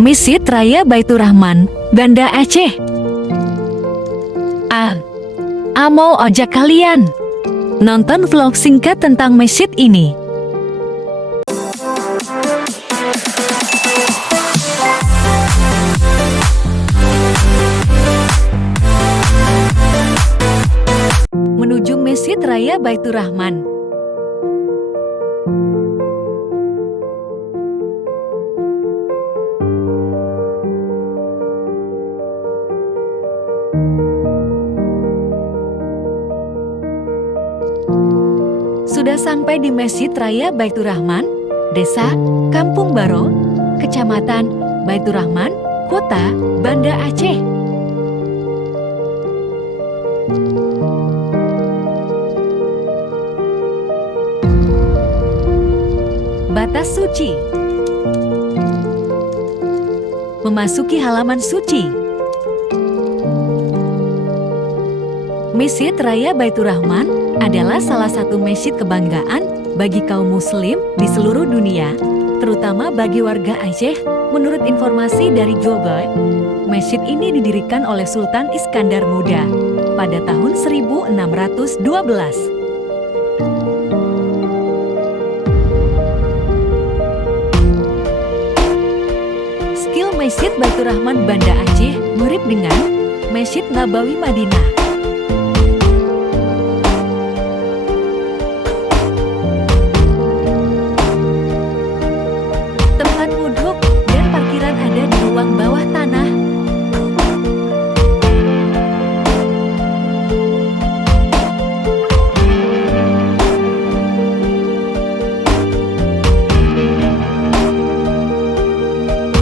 Masjid Raya Baitur Rahman, Banda Aceh. Mau ajak kalian nonton vlog singkat tentang masjid ini. Menuju Masjid Raya Baitur Rahman. Sudah sampai di Masjid Raya Baitur Rahman, Desa Kampung Baro, Kecamatan Baitur Rahman, Kota Banda Aceh. Batas suci. Memasuki halaman suci. Masjid Raya Baitur Rahman adalah salah satu masjid kebanggaan bagi kaum muslim di seluruh dunia, terutama bagi warga Aceh. Menurut informasi dari Google, masjid ini didirikan oleh Sultan Iskandar Muda pada tahun 1612. Skill Masjid Baitur Rahman Banda Aceh mirip dengan Masjid Nabawi Madinah. Tempat wudhu dan parkiran ada di ruang bawah tanah.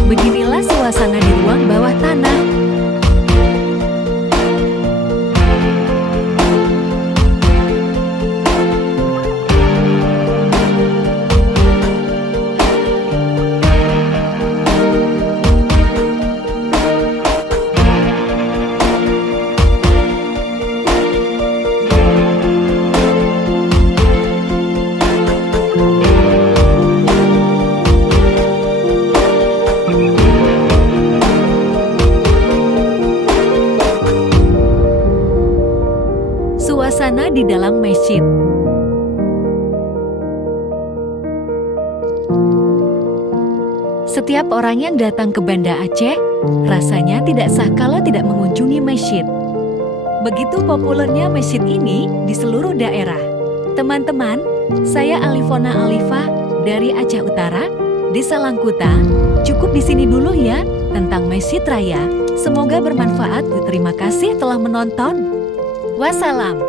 Beginilah suasana di ruang bawah tanah. Suasana di dalam masjid. Setiap orang yang datang ke Banda Aceh, rasanya tidak sah kalau tidak mengunjungi masjid. Begitu populernya masjid ini di seluruh daerah. Teman-teman, saya Alifona Alifa dari Aceh Utara, Desa Langkuta. Cukup di sini dulu ya tentang Masjid Raya. Semoga bermanfaat. Terima kasih telah menonton. Wassalam.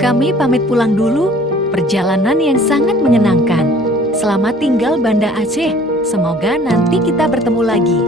Kami pamit pulang dulu. Perjalanan yang sangat menyenangkan. Selamat tinggal Banda Aceh. Semoga nanti kita bertemu lagi.